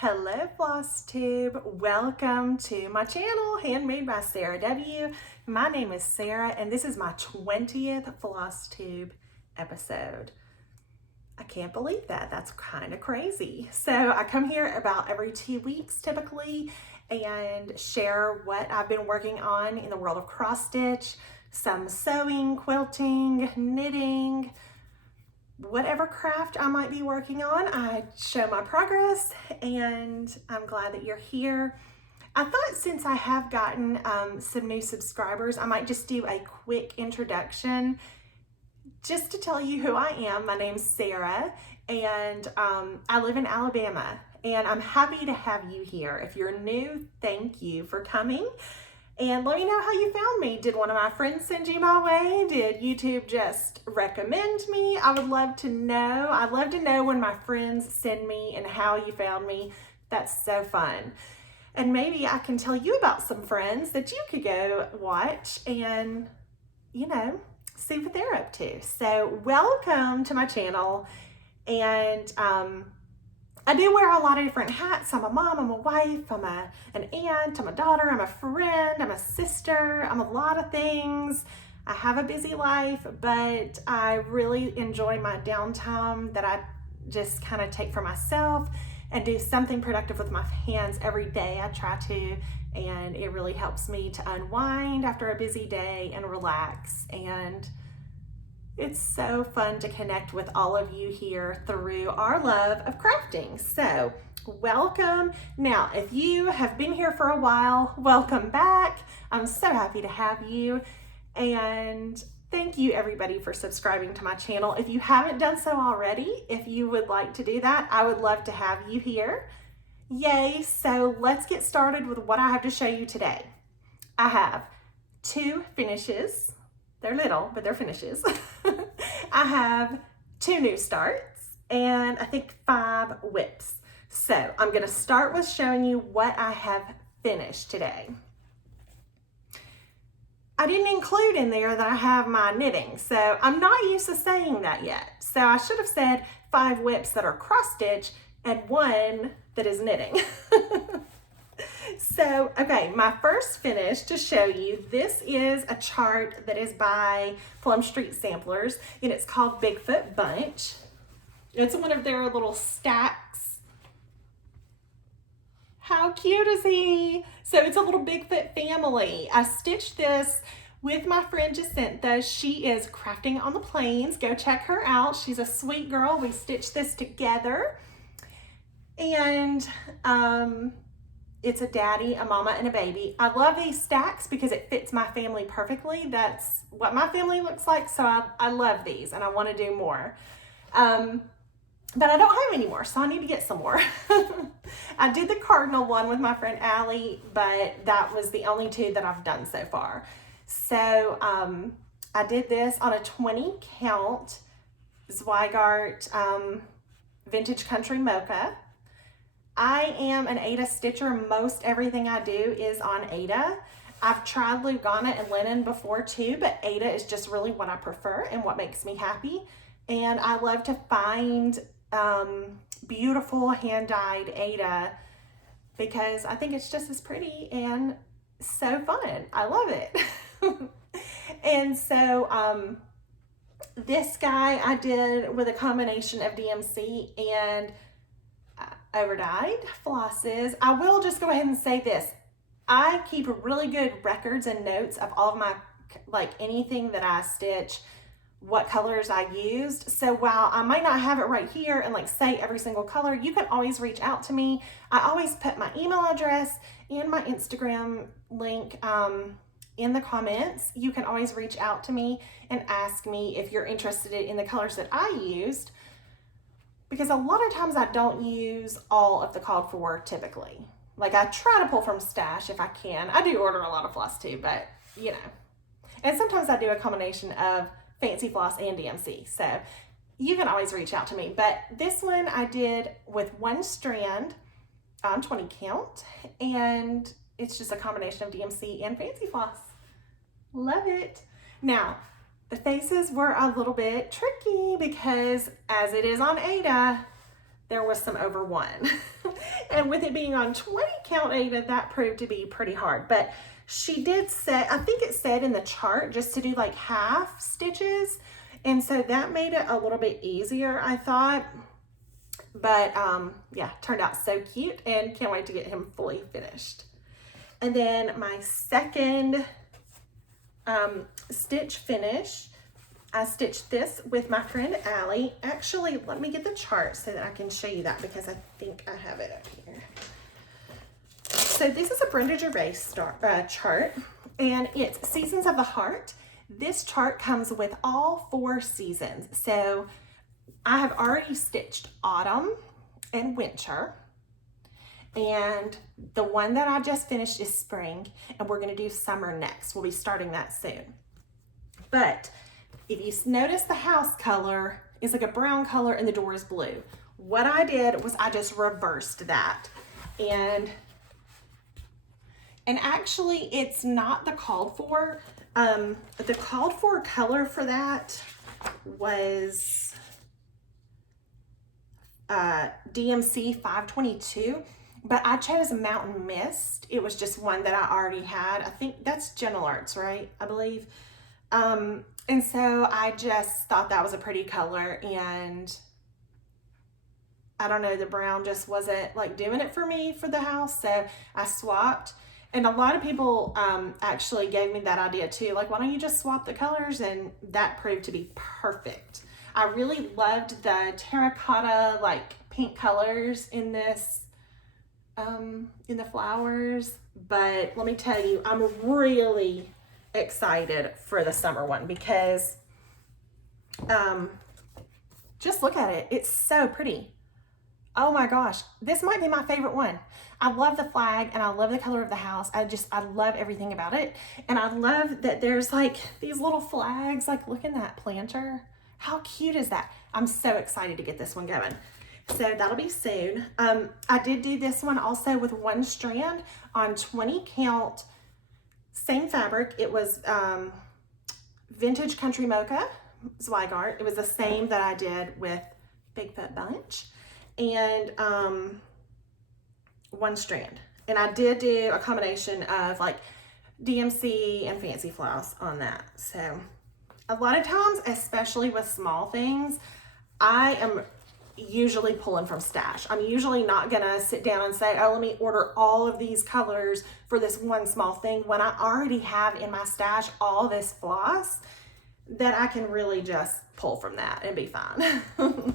Hello Flosstube, welcome to my channel, Handmade by Sarah W. My name is Sarah and this is my 20th Flosstube episode. I can't believe that, that's kind of crazy. So I come here about every 2 weeks typically and share what I've been working on in the world of cross stitch, some sewing, quilting, knitting, whatever craft I might be working on. I show my progress and I'm glad that you're here. I thought since I have gotten some new subscribers, I might just do a quick introduction just to tell you who I am. My name's Sarah and I live in Alabama and I'm happy to have you here. If you're new, thank you for coming. And let me know how you found me. Did one of my friends send you my way? Did YouTube just recommend me? I would love to know. I'd love to know when my friends send me and how you found me. That's so fun. And maybe I can tell you about some friends that you could go watch and, see what they're up to. So welcome to my channel. And I do wear a lot of different hats. I'm a mom, I'm a wife, I'm an aunt, I'm a daughter, I'm a friend, I'm a sister, I'm a lot of things. I have a busy life, but I really enjoy my downtime that I just kind of take for myself and do something productive with my hands every day. I try to, and it really helps me to unwind after a busy day and relax. And it's so fun to connect with all of you here through our love of crafting. So welcome. Now, if you have been here for a while, welcome back. I'm so happy to have you. And thank you everybody for subscribing to my channel. If you haven't done so already, if you would like to do that, I would love to have you here. Yay. So let's get started with what I have to show you today. I have 2 finishes. They're little, but they're finishes. I have 2 new starts and I think 5 whips. So I'm gonna start with showing you what I have finished today. I didn't include in there that I have my knitting, so I'm not used to saying that yet. So I should have said 5 whips that are cross stitch and 1 that is knitting. So, okay, my first finish to show you, this is a chart that is by Plum Street Samplers, and it's called Bigfoot Bunch. It's one of their little stacks. How cute is he? So it's a little Bigfoot family. I stitched this with my friend Jacintha. She is crafting on the plains. Go check her out. She's a sweet girl. We stitched this together. And, it's a daddy, a mama, and a baby. I love these stacks because it fits my family perfectly. That's what my family looks like, so I love these and I want to do more. But I don't have any more, so I need to get some more. I did the cardinal one with my friend Allie, but that was the only 2 that I've done so far. So I did this on a 20 count Zweigart Vintage Country Mocha. I am an Aida stitcher. Most everything I do is on Aida. I've tried Lugana and linen before too, but Aida is just really what I prefer and what makes me happy. And I love to find beautiful hand-dyed Aida because I think it's just as pretty and so fun. I love it. And so this guy I did with a combination of DMC and overdyed flosses. I will just go ahead and say this. I keep really good records and notes of all of my, anything that I stitch, what colors I used. So while I might not have it right here and say every single color, you can always reach out to me. I always put my email address and my Instagram link in the comments. You can always reach out to me and ask me if you're interested in the colors that I used. Because a lot of times I don't use all of the called for typically. I try to pull from stash if I can. I do order a lot of floss too, but And sometimes I do a combination of fancy floss and DMC. So you can always reach out to me. But this one I did with 1 strand on 20 count. And it's just a combination of DMC and fancy floss. Love it. Now, the faces were a little bit tricky because as it is on Aida, there was some over 1. And with it being on 20 count Aida, that proved to be pretty hard. But she did say, I think it said in the chart just to do like half stitches. And so that made it a little bit easier, I thought. But yeah, turned out so cute and can't wait to get him fully finished. And then my second stitch finish, I stitched this with my friend Allie. Actually, let me get the chart so that I can show you that because I think I have it up here. So this is a Brenda Gervais chart, and it's Seasons of the Heart. This chart comes with all 4 seasons. So I have already stitched autumn and winter. And the one that I just finished is spring, and we're going to do summer next. We'll be starting that soon. But if you notice, the house color is like a brown color and the door is blue. What I did was I just reversed that. And actually it's not the called for. The called for color for that was DMC 522. But I chose Mountain Mist. It was just one that I already had. I think that's Gentle Arts, right? I believe. And so I just thought that was a pretty color, and I don't know, the brown just wasn't like doing it for me for the house. So I swapped, and a lot of people actually gave me that idea too. Like, why don't you just swap the colors? And that proved to be perfect. I really loved the terracotta, like pink colors in this, in the flowers, but let me tell you, I'm really excited for the summer one because just look at it. It's so pretty. Oh my gosh, this might be my favorite one. I love the flag and I love the color of the house. I love everything about it. And I love that there's like these little flags, like look in that planter. How cute is that? I'm so excited to get this one going. So that'll be soon. I did do this one also with 1 strand on 20 count, same fabric. It was Vintage Country Mocha Zweigart. It was the same that I did with Bigfoot Bunch, and 1 strand. And I did do a combination of like DMC and Fancy Floss on that. So a lot of times, especially with small things, I am usually pulling from stash. I'm usually not gonna sit down and say, oh, let me order all of these colors for this one small thing when I already have in my stash all this floss that I can really just pull from that and be fine.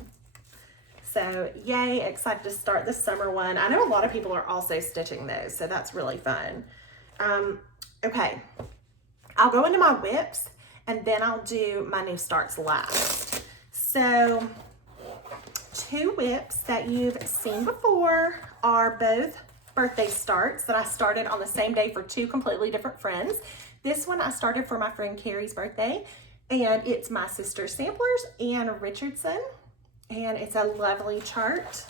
So yay, excited to start the summer one. I know a lot of people are also stitching those, so that's really fun. Okay, I'll go into my whips and then I'll do my new starts last. So 2 whips that you've seen before are both birthday starts that I started on the same day for 2 completely different friends. This one I started for my friend Carrie's birthday, and it's my sister Samplers and Richardson, and it's a lovely chart.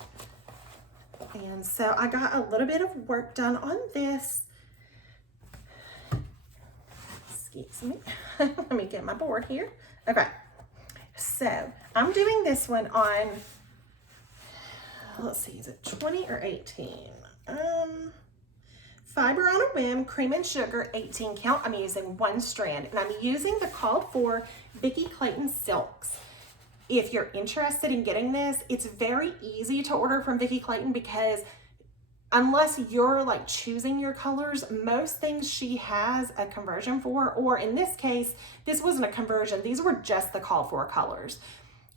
And so I got a little bit of work done on this. Excuse me. Let me get my board here. Okay, so I'm doing this one on, let's see, is it 20 or 18? Fiber on a Whim, Cream and Sugar, 18 count. I'm using 1 strand, and I'm using the called for Vicki Clayton Silks. If you're interested in getting this, it's very easy to order from Vicki Clayton because unless you're like choosing your colors, most things she has a conversion for, or in this case, this wasn't a conversion. These were just the called for colors.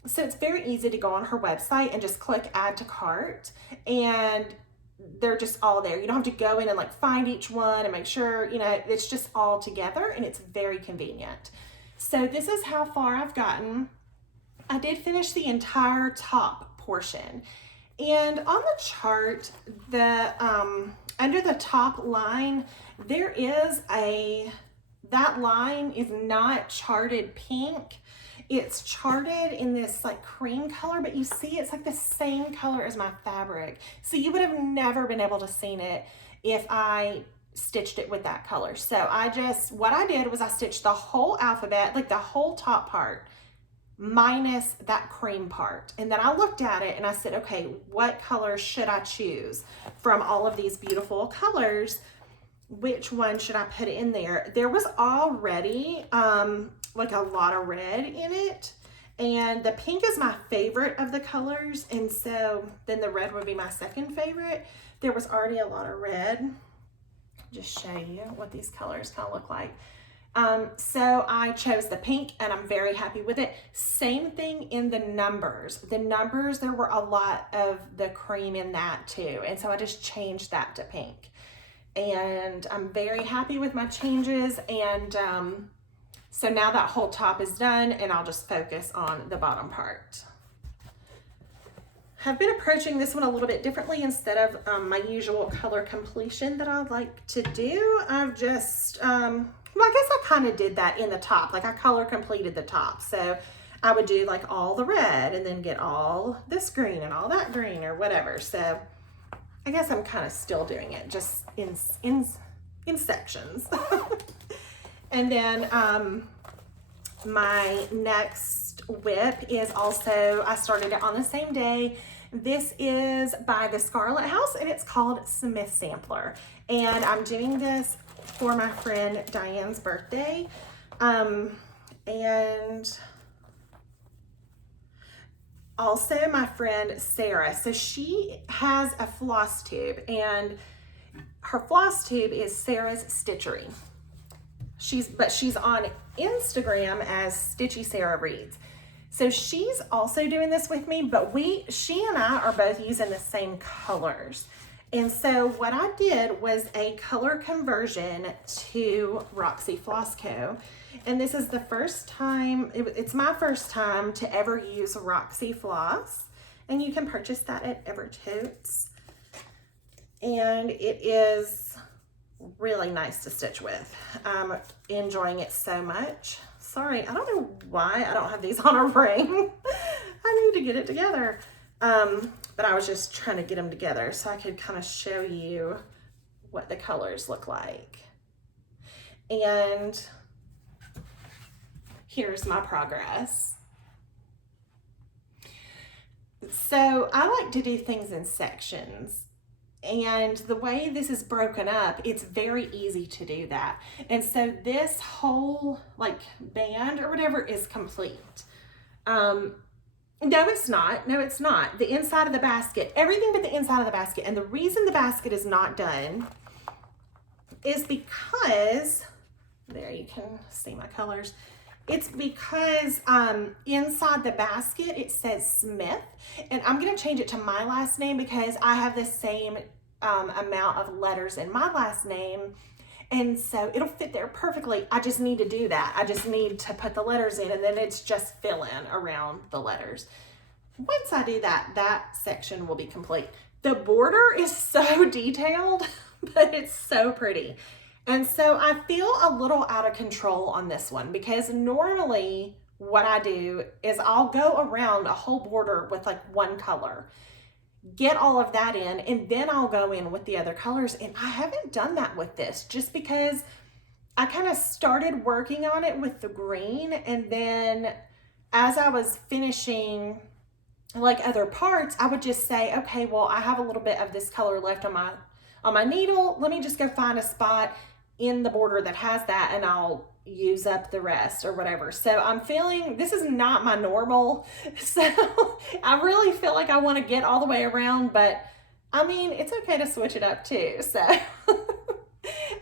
So it's very easy to go on her website and just click add to cart, and they're just all there. You don't have to go in and like find each one and make sure, you know, it's just all together, and it's very convenient. So this is how far I've gotten. I did finish the entire top portion, and on the chart, the under the top line, there is that line is not charted pink. It's charted in this like cream color, but you see it's like the same color as my fabric. So you would have never been able to seen it if I stitched it with that color. So what I did was I stitched the whole alphabet, like the whole top part, minus that cream part. And then I looked at it and I said, okay, what color should I choose from all of these beautiful colors? Which one should I put in there? There was already like a lot of red in it, and the pink is my favorite of the colors, and so then the red would be my second favorite. There was already a lot of red. Just show you what these colors kind of look like. So I chose the pink and I'm very happy with it. Same thing in the numbers. The numbers, there were a lot of the cream in that too. And so I just changed that to pink. And I'm very happy with my changes. And so now that whole top is done and I'll just focus on the bottom part. I've been approaching this one a little bit differently. Instead of my usual color completion that I like to do, I've just, well, I guess I kind of did that in the top. Like I color completed the top. So I would do like all the red and then get all this green and all that green or whatever. So I guess I'm kind of still doing it just in sections. And then my next whip is also, I started it on the same day. This is by the Scarlet House and it's called Smith Sampler. And I'm doing this for my friend Diane's birthday. And also my friend Sarah. So she has a floss tube and her floss tube is Sarah's Stitchery. She's on Instagram as Stitchy Sarah Reads. So she's also doing this with me, but she and I are both using the same colors. And so what I did was a color conversion to Roxy Floss Co. And this is the first time, it's my first time to ever use Roxy Floss. And you can purchase that at Evertotes. And it is really nice to stitch with. I'm enjoying it so much. Sorry, I don't know why I don't have these on a ring. I need to get it together. But I was just trying to get them together so I could kind of show you what the colors look like. And here's my progress. So I like to do things in sections. And the way this is broken up, it's very easy to do that. And so this whole like band or whatever is complete. No, it's not. No, it's not. The inside of the basket, everything but the inside of the basket. And the reason the basket is not done is because, there you can see my colors. It's because inside the basket, it says Smith. And I'm going to change it to my last name because I have the same amount of letters in my last name. And so it'll fit there perfectly. I just need to do that. I just need to put the letters in and then it's just fill in around the letters. Once I do that, that section will be complete. The border is so detailed, but it's so pretty. And so I feel a little out of control on this one because normally what I do is I'll go around a whole border with like one color, get all of that in, and then I'll go in with the other colors. And I haven't done that with this just because I kind of started working on it with the green. And then as I was finishing like other parts, I would just say, okay, well, I have a little bit of this color left on my needle. Let me just go find a spot in the border that has that and I'll use up the rest or whatever. So I'm feeling, this is not my normal. So I really feel like I want to get all the way around, but I mean, it's okay to switch it up too. So,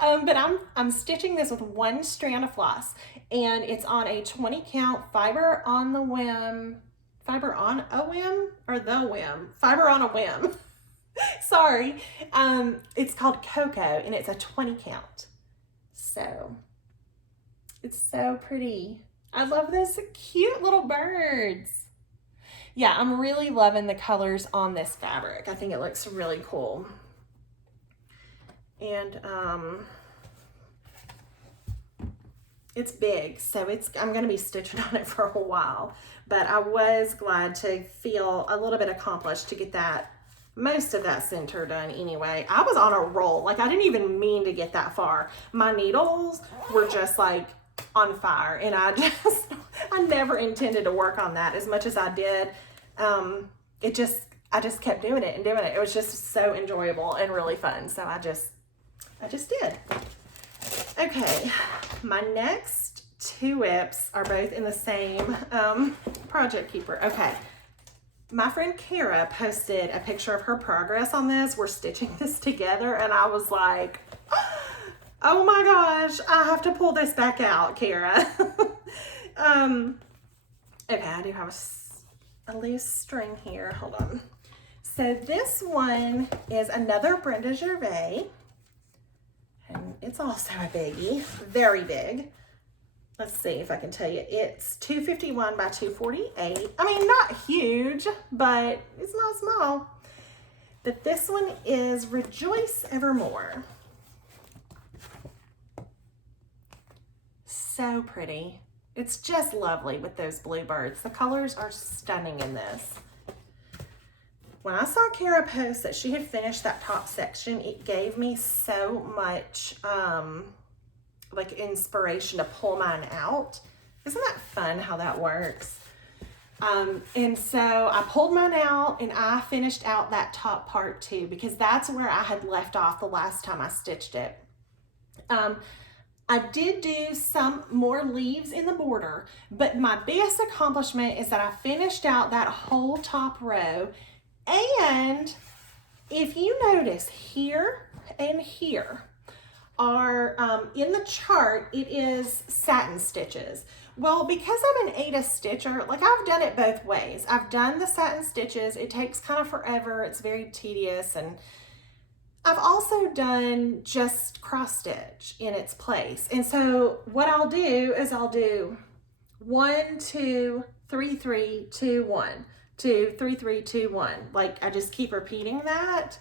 but I'm stitching this with one strand of floss and it's on a 20 count fiber on a whim. Sorry. It's called Cocoa and it's a 20 count. So it's so pretty. I love those cute little birds. Yeah, I'm really loving the colors on this fabric. I think it looks really cool. And it's big, so I'm gonna be stitching on it for a while, but I was glad to feel a little bit accomplished to get that, most of that center done anyway. I was on a roll. Like I didn't even mean to get that far. My needles were just like on fire and I I never intended to work on that as much as I did. I just kept doing it and doing it. It was just so enjoyable and really fun. So I just did. Okay, my next two whips are both in the same project keeper. Okay, my friend Kara posted a picture of her progress on this. We're stitching this together, and I was like, oh my gosh, I have to pull this back out, Kara. Okay, I do have a loose string here. Hold on. So this one is another Brenda Gervais, and it's also a biggie, very big. Let's see if I can tell you. It's 251 by 248. I mean, not huge, but it's not small. But this one is Rejoice Evermore. So pretty. It's just lovely with those bluebirds. The colors are stunning in this. When I saw Kara post that she had finished that top section, it gave me so much like inspiration to pull mine out. Isn't that fun how that works? And so I pulled mine out and I finished out that top part too, because that's where I had left off the last time I stitched it. I did do some more leaves in the border, but my best accomplishment is that I finished out that whole top row. And if you notice, here and here are in the chart, it is satin stitches. Well, because I'm an Ada stitcher, like I've done it both ways. I've done the satin stitches. It takes kind of forever. It's very tedious. And I've also done just cross stitch in its place. And so what I'll do is I'll do 1, 2, 3, 3, 2, 1, 2, 3, 3, 2, 1. Like I just keep repeating that.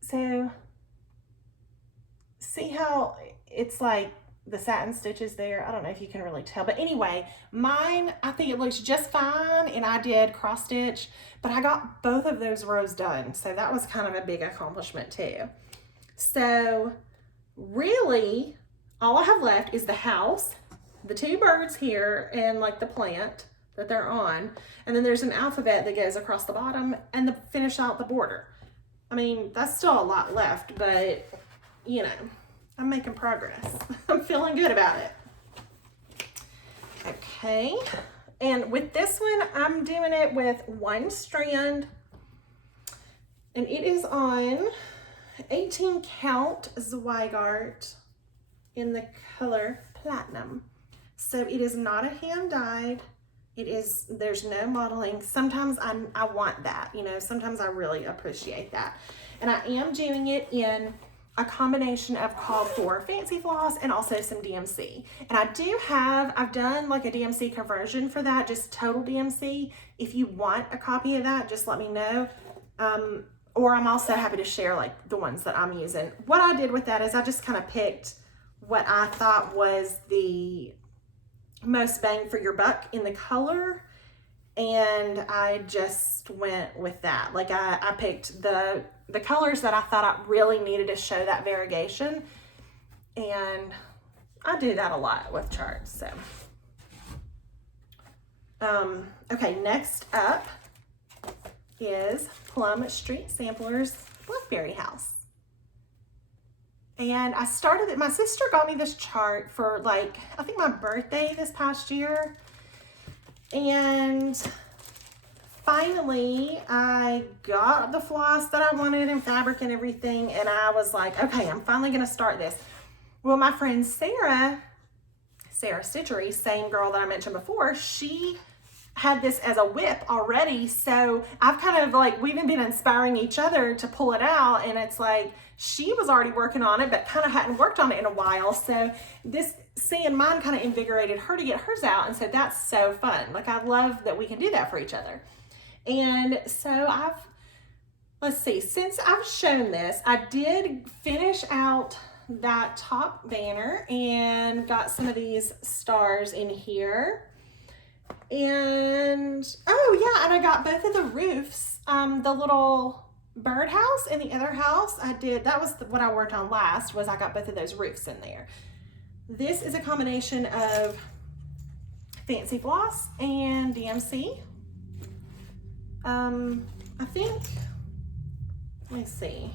So see how it's like the satin stitches there? I don't know if you can really tell, but anyway, mine, I think it looks just fine, and I did cross stitch, but I got both of those rows done. So that was kind of a big accomplishment too. So really all I have left is the house, the two birds here, and like the plant that they're on. And then there's an alphabet that goes across the bottom and finish out the border. I mean, that's still a lot left, but you know, I'm making progress. I'm feeling good about it. Okay, and with this one, I'm doing it with one strand, and it is on 18 count Zweigart in the color Platinum. So it is not a hand dyed. It is, there's no modeling. Sometimes I want that, you know, sometimes I really appreciate that. And I am doing it in a combination of called for Fancy Floss and also some DMC. And I've done like a DMC conversion for that, just total DMC. If you want a copy of that, just let me know. Or I'm also happy to share like the ones that I'm using. What I did with that is I just kind of picked what I thought was the most bang for your buck in the color, and I just went with that. Like I picked the colors that I thought I really needed to show that variegation, and I do that a lot with charts. So okay, next up is Plum Street Samplers Blackberry House. And I started it, my sister got me this chart for like, I think my birthday this past year. And finally I got the floss that I wanted and fabric and everything. And I was like, okay, I'm finally gonna start this. Well, my friend Sarah Stitchery, same girl that I mentioned before, she had this as a whip already. So I've kind of like, we've been inspiring each other to pull it out, and it's like, she was already working on it, but kind of hadn't worked on it in a while. So this, seeing mine kind of invigorated her to get hers out. And so that's so fun. Like I love that we can do that for each other. And so let's see, since I've shown this, I did finish out that top banner and got some of these stars in here. And, oh yeah, and I got both of the roofs, the little birdhouse and the other house I did, that was what I worked on last, was I got both of those roofs in there. This is a combination of Fancy Floss and DMC. I think, let me see.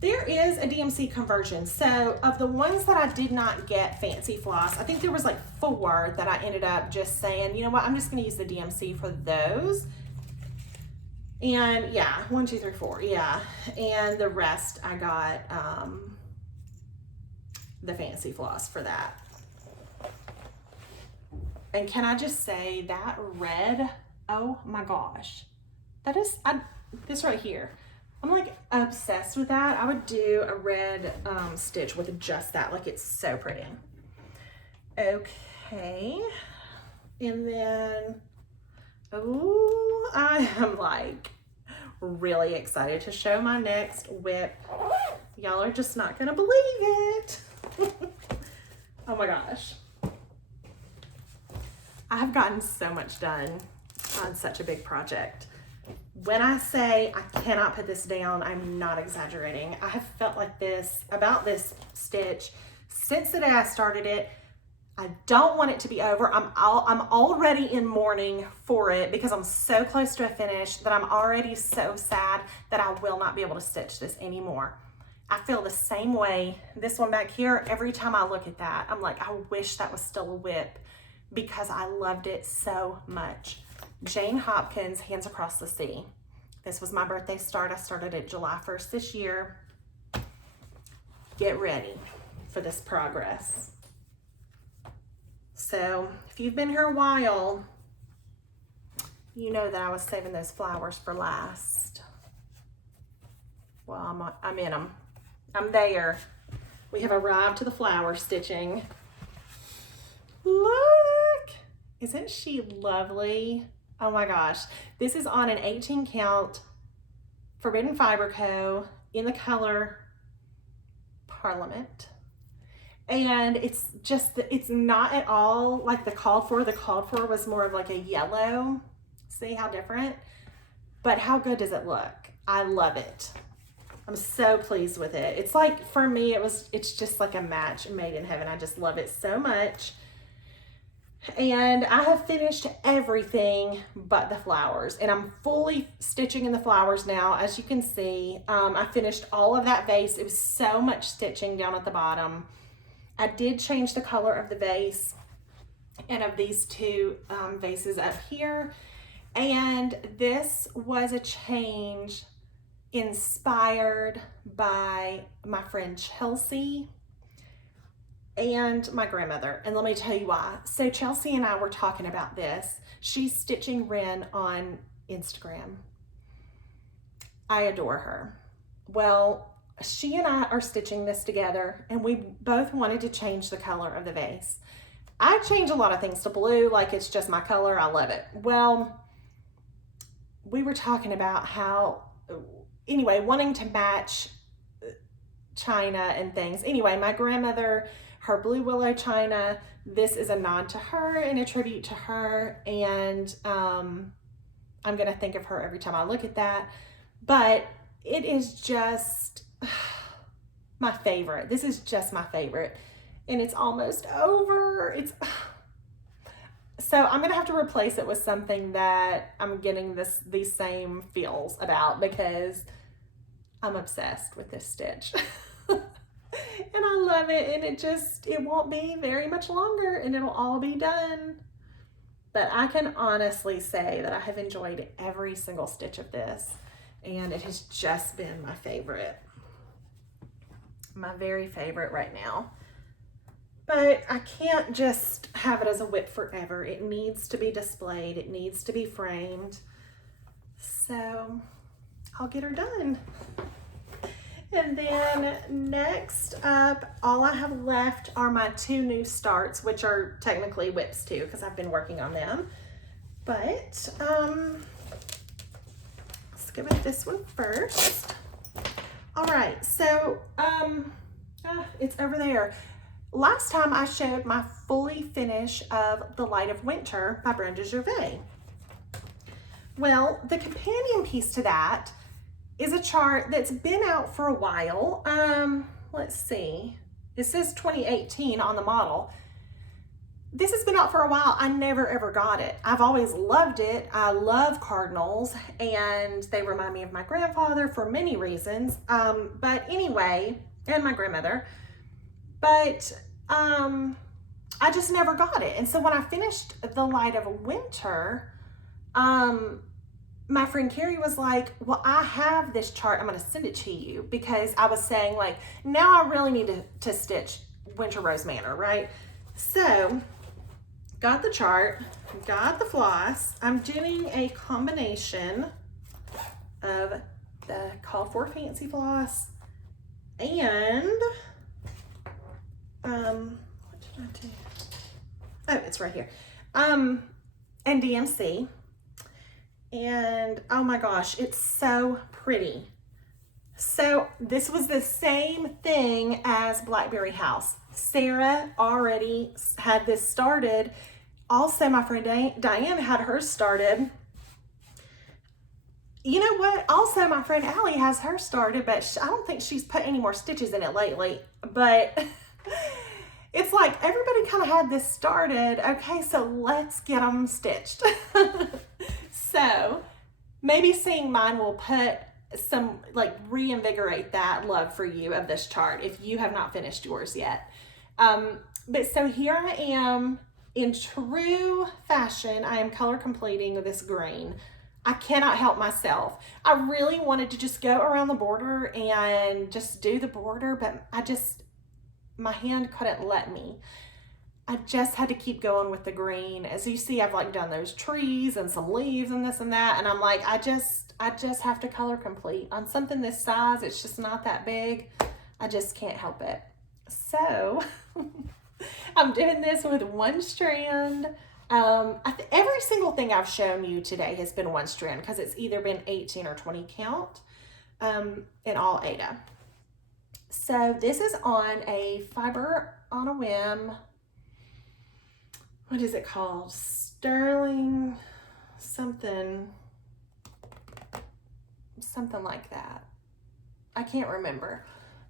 There is a DMC conversion. So of the ones that I did not get Fancy Floss, I think there was like 4 that I ended up just saying, you know what, I'm just gonna use the DMC for those. And yeah, 1, 2, 3, 4, yeah. And the rest I got the Fancy Floss for that. And can I just say that red, oh my gosh, that is, this right here, I'm like obsessed with that. I would do a red stitch with just that, like it's so pretty. Okay, and then, oh, I am like really excited to show my next whip. Y'all are just not gonna believe it. Oh my gosh. I have gotten so much done on such a big project. When I say I cannot put this down, I'm not exaggerating. I have felt like this about this stitch since the day I started it. I don't want it to be over. I'm already in mourning for it because I'm so close to a finish that I'm already so sad that I will not be able to stitch this anymore. I feel the same way. This one back here, every time I look at that, I'm like, I wish that was still a whip because I loved it so much. Jane Hopkins, Hands Across the Sea. This was my birthday start. I started it July 1st this year. Get ready for this progress. So if you've been here a while, you know that I was saving those flowers for last. Well, I'm in them. I'm there. We have arrived to the flower stitching. Look, isn't she lovely? Oh my gosh. This is on an 18 count Forbidden Fiber Co. in the color Parliament. And it's just, it's not at all like the called for. The called for was more of like a yellow. See how different? But how good does it look? I love it. I'm so pleased with it. It's like, for me, it's just like a match made in heaven. I just love it so much. And I have finished everything but the flowers, and I'm fully stitching in the flowers now. As you can see, I finished all of that vase. It was so much stitching down at the bottom. I did change the color of the vase and of these 2 vases up here. And this was a change inspired by my friend Chelsea and my grandmother. And let me tell you why. So Chelsea and I were talking about this. She's stitching Ren on Instagram. I adore her. Well, she and I are stitching this together, and we both wanted to change the color of the vase. I change a lot of things to blue, like it's just my color. I love it. Well, we were talking about how, anyway, wanting to match china and things. Anyway, my grandmother, her blue willow china, this is a nod to her and a tribute to her. And I'm going to think of her every time I look at that. But it is just my favorite. This is just my favorite. And it's almost over. So I'm going to have to replace it with something that I'm getting these same feels about, because I'm obsessed with this stitch. And I love it, and it won't be very much longer and it'll all be done. But I can honestly say that I have enjoyed every single stitch of this, and it has just been my favorite. My very favorite right now. But I can't just have it as a whip forever. It needs to be displayed. It needs to be framed. So I'll get her done. And then next up, all I have left are my 2 new starts, which are technically whips too, because I've been working on them. But let's go with this one first. All right, so it's over there. Last time I showed my fully finish of The Light of Winter by Brenda Gervais. Well, the companion piece to that is a chart that's been out for a while. Let's see. It says 2018 on the model. this has been out for a while. I never ever got it. I've always loved it. I love cardinals, and they remind me of my grandfather for many reasons. But anyway, and my grandmother. But I just never got it. And so when I finished The Light of Winter, my friend Carrie was like, well, I have this chart. I'm going to send it to you, because I was saying, like, now I really need to stitch Winter Rose Manor, right? So got the chart, got the floss. I'm doing a combination of the Called For Fancy floss and what did I do? Oh, it's right here. And DMC. And oh my gosh, it's so pretty. So this was the same thing as Blackberry House. Sarah already had this started. Also, my friend Diane had hers started. You know what? Also, my friend Allie has hers started, but I don't think she's put any more stitches in it lately. But it's like everybody kind of had this started. Okay, so let's get them stitched. So maybe seeing mine will put some, like, reinvigorate that love for you of this chart if you have not finished yours yet. But so here I am in true fashion. I am color completing this green. I cannot help myself. I really wanted to just go around the border and just do the border, but my hand couldn't let me. I just had to keep going with the green. As you see, I've like done those trees and some leaves and this and that. And I'm like, I just have to color complete. On something this size, it's just not that big. I just can't help it. So I'm doing this with one strand. Every single thing I've shown you today has been one strand, because it's either been 18 or 20 count in all Ada. So this is on a Fiber on a Whim. What is it called? Sterling something like that. I can't remember.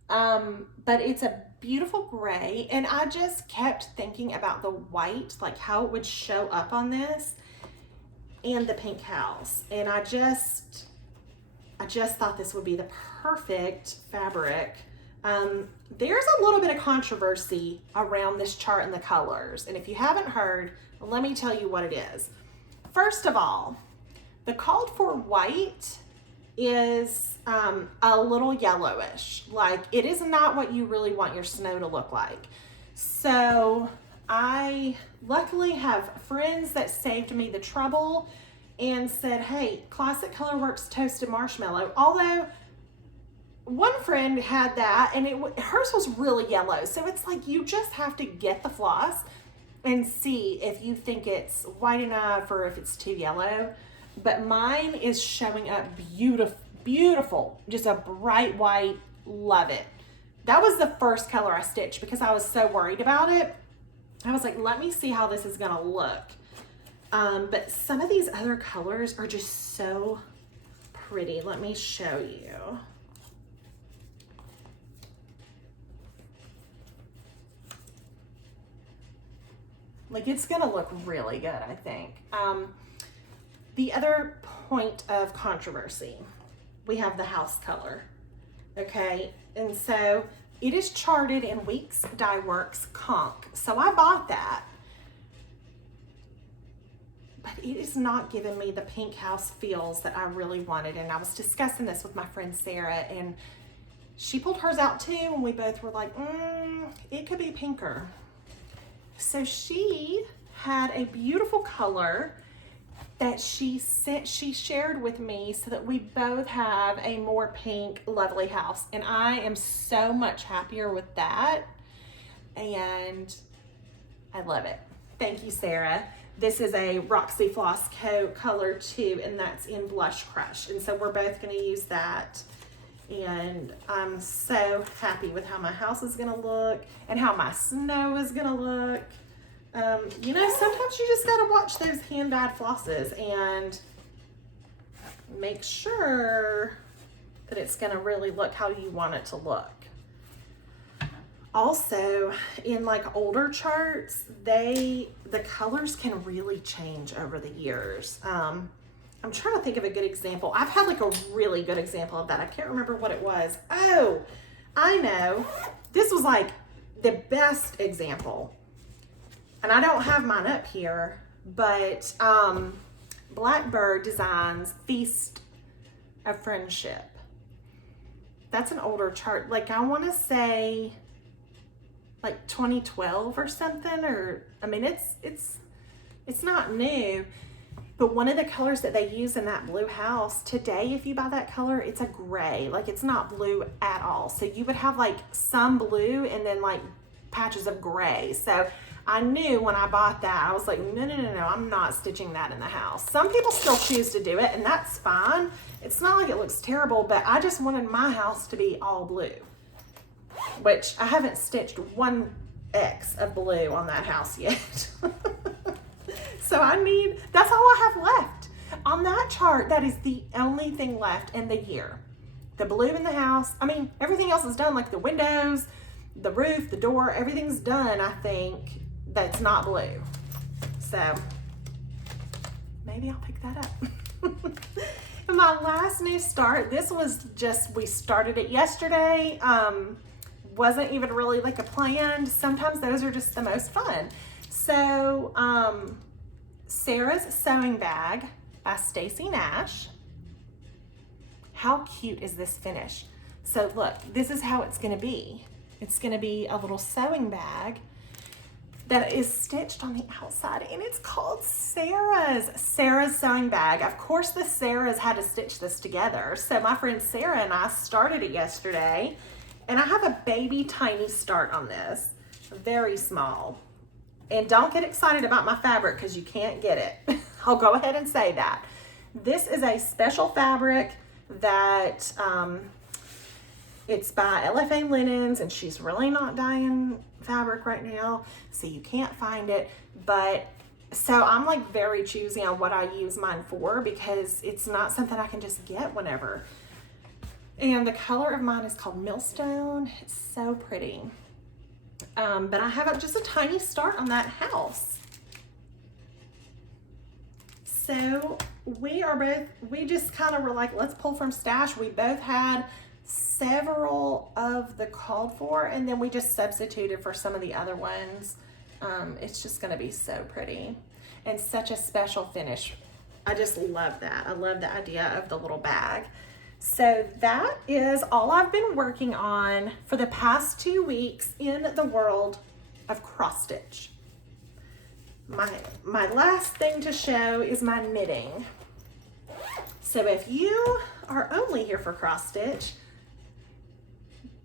But it's a beautiful gray, and I just kept thinking about the white, like how it would show up on this, and the pink house. And I just thought this would be the perfect fabric. There's a little bit of controversy around this chart and the colors. And if you haven't heard, let me tell you what it is. First of all, the Called For white is a little yellowish. Like, it is not what you really want your snow to look like. So I luckily have friends that saved me the trouble and said, hey, Classic Colorworks Toasted Marshmallow. Although one friend had that, and hers was really yellow. So it's like, you just have to get the floss and see if you think it's white enough or if it's too yellow. But mine is showing up beautiful, just a bright white. Love it. That was the first color I stitched because I was so worried about it. I was like, let me see how this is gonna look. But some of these other colors are just so pretty. Let me show you. Like, it's gonna look really good, I think. The other point of controversy, we have the house color, okay? And so it is charted in Weeks Dye Works Conch. So I bought that, but it is not giving me the pink house feels that I really wanted. And I was discussing this with my friend Sarah, and she pulled hers out too, and we both were like, it could be pinker. So she had a beautiful color that she shared with me so that we both have a more pink, lovely house. And I am so much happier with that. And I love it. Thank you, Sarah. This is a Roxy Floss Co. color too, and that's in Blush Crush. And so we're both gonna use that. And I'm so happy with how my house is gonna look and how my snow is gonna look. You know, sometimes you just gotta watch those hand-dyed flosses and make sure that it's gonna really look how you want it to look. Also, in like older charts, the colors can really change over the years. I'm trying to think of a good example. I've had like a really good example of that. I can't remember what it was. Oh, I know. This was like the best example. And I don't have mine up here, but Blackbird Designs Feast of Friendship. That's an older chart. Like I want to say like 2012 or something, or I mean it's not new, but one of the colors that they use in that blue house today, if you buy that color, it's a gray. Like it's not blue at all. So you would have like some blue and then like patches of gray. So I knew when I bought that, I was like, no, I'm not stitching that in the house. Some people still choose to do it, and that's fine. It's not like it looks terrible, but I just wanted my house to be all blue, which I haven't stitched 1X of blue on that house yet. So that's all I have left. On that chart, that is the only thing left in the year. The blue in the house. I mean, everything else is done, like the windows, the roof, the door, everything's done, I think, that's not blue. So maybe I'll pick that up. And my last new start, this was just, we started it yesterday. Wasn't even really like a planned. Sometimes those are just the most fun. So Sarah's Sewing Bag by Stacy Nash. How cute is this finish? So look, this is how it's gonna be. It's gonna be a little sewing bag that is stitched on the outside, and it's called Sarah's Sewing Bag. Of course, the Sarahs had to stitch this together. So my friend Sarah and I started it yesterday, and I have a baby tiny start on this, very small. And don't get excited about my fabric because you can't get it. I'll go ahead and say that. This is a special fabric that it's by LFA Linens, and she's really not dyeing fabric right now, so you can't find it. But so I'm like very choosy on what I use mine for, because it's not something I can just get whenever. And the color of mine is called Millstone. It's so pretty. But I have just a tiny start on that house. So we just kind of were like, let's pull from stash. We both had several of the called for, and then we just substituted for some of the other ones. It's just gonna be so pretty and such a special finish. I just love that. I love the idea of the little bag. So that is all I've been working on for the past 2 weeks in the world of cross stitch. My last thing to show is my knitting. So if you are only here for cross stitch,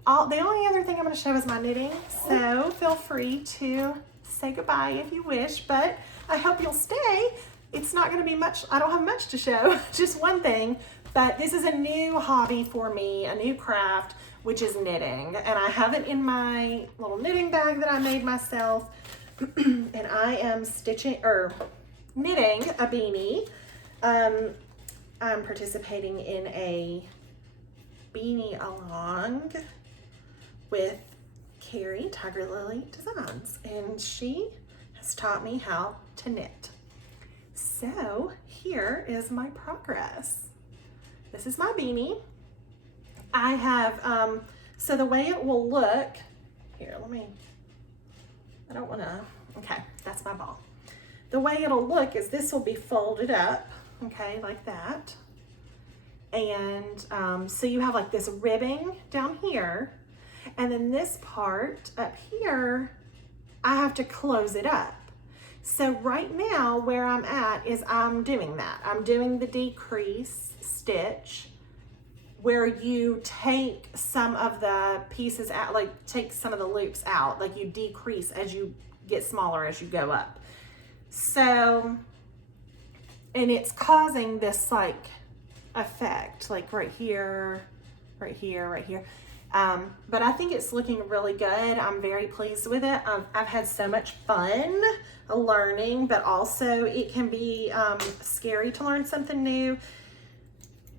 the only other thing I'm going to show is my knitting. So feel free to say goodbye if you wish, but I hope you'll stay. It's not going to be much. I don't have much to show, just one thing. But this is a new hobby for me, a new craft, which is knitting. And I have it in my little knitting bag that I made myself. And I am knitting a beanie. I'm participating in a beanie along with Carrie, Tiger Lily Designs. And she has taught me how to knit. So here is my progress. This is my beanie. I have, so the way it will look, here, I don't wanna, okay, that's my ball. The way it'll look is this will be folded up, okay, like that. And so you have like this ribbing down here, and then this part up here, I have to close it up. So right now where I'm at is I'm doing that. I'm doing the decrease stitch where you take some of the pieces out, like take some of the loops out, like you decrease as you get smaller as you go up. So, and it's causing this like effect, like right here, right here, right here. But I think it's looking really good. I'm very pleased with it. I've had so much fun learning, but also it can be scary to learn something new.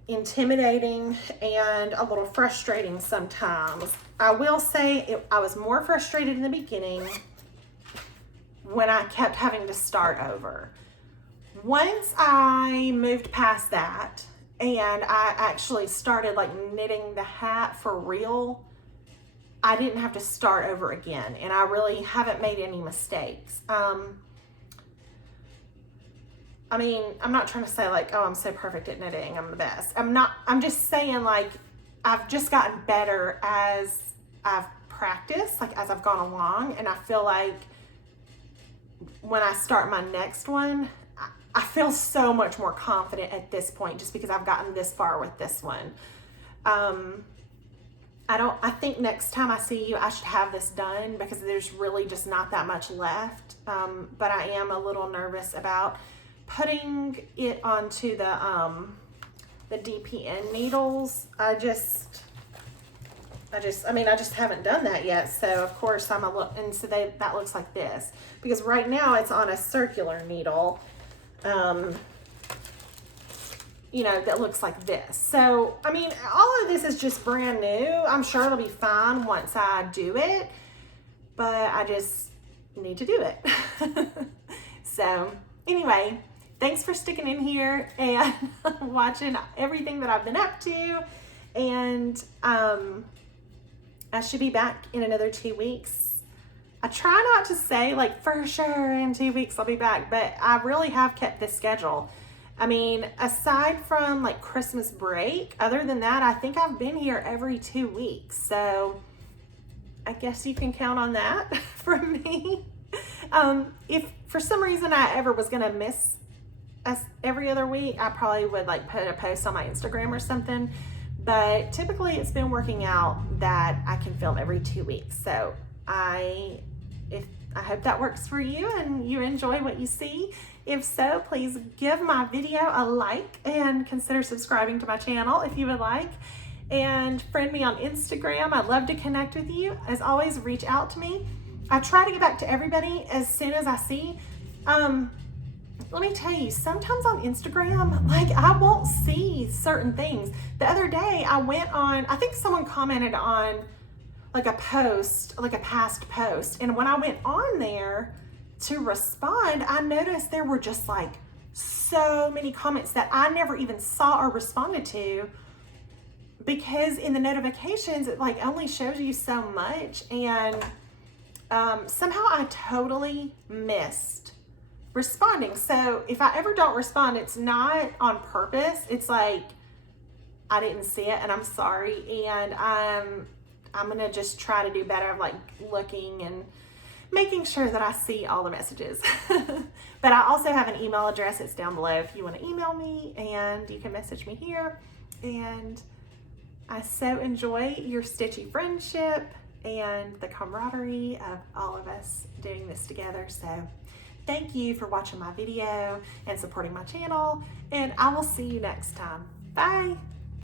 intimidating and a little frustrating sometimes. I will say I was more frustrated in the beginning when I kept having to start over. Once I moved past that and I actually started like knitting the hat for real, I didn't have to start over again, and I really haven't made any mistakes. I mean, I'm not trying to say like, oh, I'm so perfect at knitting, I'm the best. I'm just saying like, I've just gotten better as I've practiced, like as I've gone along, and I feel like when I start my next one, I feel so much more confident at this point just because I've gotten this far with this one. I think next time I see you, I should have this done because there's really just not that much left. But I am a little nervous about putting it onto the DPN needles. I just haven't done that yet. So of course and so that looks like this, because right now it's on a circular needle, you know, that looks like this. So, I mean, all of this is just brand new. I'm sure it'll be fine once I do it, but I just need to do it. So anyway, thanks for sticking in here and watching everything that I've been up to. And I should be back in another 2 weeks. I try not to say like for sure in 2 weeks I'll be back, but I really have kept this schedule. I mean, aside from like Christmas break, other than that, I think I've been here every 2 weeks. So I guess you can count on that from me. If for some reason I ever was gonna miss every other week, I probably would like put a post on my Instagram or something. But typically it's been working out that I can film every 2 weeks. So I hope that works for you and you enjoy what you see. If so, please give my video a like and consider subscribing to my channel if you would like. And friend me on Instagram. I'd love to connect with you. As always, reach out to me. I try to get back to everybody as soon as I see. Let me tell you, sometimes on Instagram, like I won't see certain things. The other day I went on, I think someone commented on like a post, like a past post. And when I went on there to respond, I noticed there were just like so many comments that I never even saw or responded to, because in the notifications, it like only shows you so much. And somehow I totally missed responding. So if I ever don't respond, it's not on purpose. It's like, I didn't see it and I'm sorry. And I'm gonna just try to do better of like looking and making sure that I see all the messages. But I also have an email address. It's down below if you want to email me, and you can message me here. And I so enjoy your stitchy friendship and the camaraderie of all of us doing this together. So thank you for watching my video and supporting my channel, and I will see you next time. Bye.